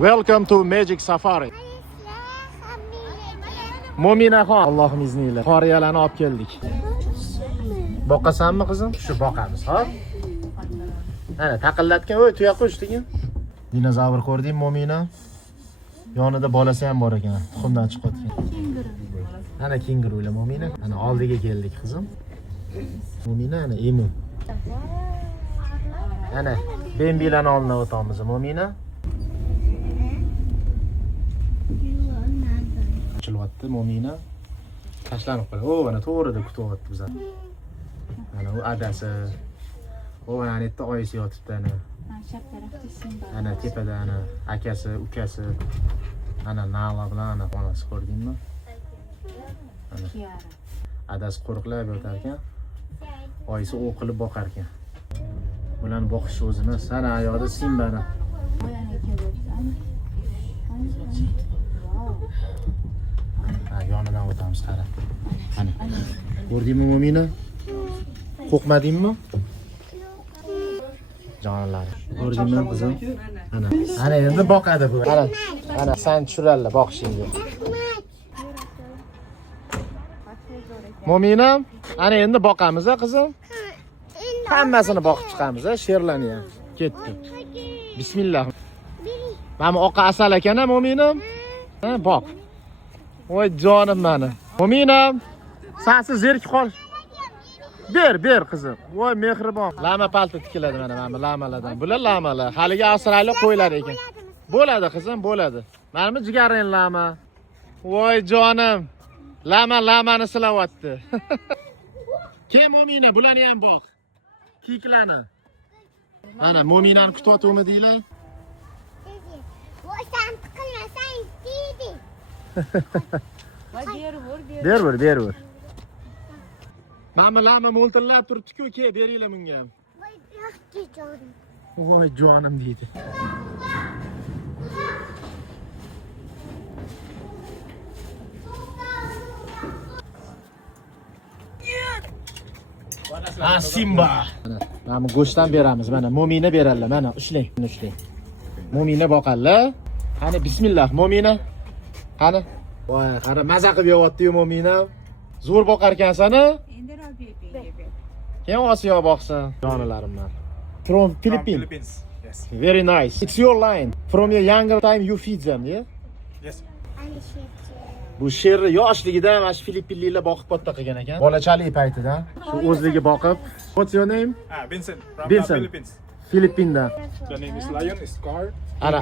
Welcome to Magic Safari. Mo'minaxon, Allohning izniyle qoriyalarni olib keldik. Boqasanmi qizim? Shu boqamiz, ha? Ana taqillatgan, o'y, tuya qo'shdigan. Dinozavr ko'rding, Mo'mina? Yonida bolasi ham bor ekan, tuxumdan chiqayotgan. Ana kengurular Mo'mina. Ana oldiga keldik qizim. Mo'mina ana emu. Ana Bembilarni oldidan o'tamiz, Mo'mina. Chilyapti Mo'mina. Tashlanib qoldi. O, mana to'g'rida kutyapti bizani. Mana u adasi. O, ana yerda oyisi yotibdi ana. Ana tepada ana akasi, ukasi. Ana Nala bilan ana onasi ko'rdingmi? Ana. Adasi qo'riqlab yotar ekan. Oyisi o'q qilib boqar ekan. Bularni boqish o'zi emas. Sana oyoqda Simbani. Yonidan o'tamiz qara. Ana. Ko'rdingmi Mo'mina? Qo'rqmadingmi? Jonlar. Ko'rdingmi qizim? Ana. Ana endi boqadi bu. Ana. Ana sen tushirarlar boqishingga. Mo'mina, ana endi boqamiz qizim. Hammasini boqib chiqamiz sherlarni ham. Ketdi. Bismillah. Mana oqa asal ekan-a Mo'mina? Ha, boq. Voy jonim meni. Mo'mina, sensiz zerk qol. Ber qizim. Voy mehribon. Lama palta tikiladi mana lamalardan. Bular lamalar. Haligi Avstraliya qo'ylar ekan. Bo'ladi qizim, bo'ladi. Menimi jigaring lama. Voy jonim. Lamani silayapti. Kim Mo'mina, bularni ham boq. Kiklarni. Mana Mo'minani kutyaptimi deylar? Voy sen tiqilmasang deydi. Ber. Mana lama mo'ltillab turibdi-ku, ke beringlar bunga ham. Voy yaxshi jonim. Voy jonim deydi. Simba. Mana go'shtdan beramiz. Mana Mo'mina beradilar. Mana ushlang. Mo'mina boqadilar. Qani bismillah Mo'mina. Qani. Voy, qara maza qilib yeyapti-yu Mo'mina. Zo'r boqar ekansan-a? Endi Robiya. Kim Osiyo boqsin? Jonlarim men. From Philippines. Yes. Very nice. It's your line. From your younger time you feed them, yeah? Yes. Bu sherni yoshligida mana shu Filippinliklar boqib katta qilgan ekan. Bolachalik paytida. Shu o'zligi boqib. What's your name? Vincent from Vincent. the Philippines. Filippindan. The name is Lion, is Scar. Ana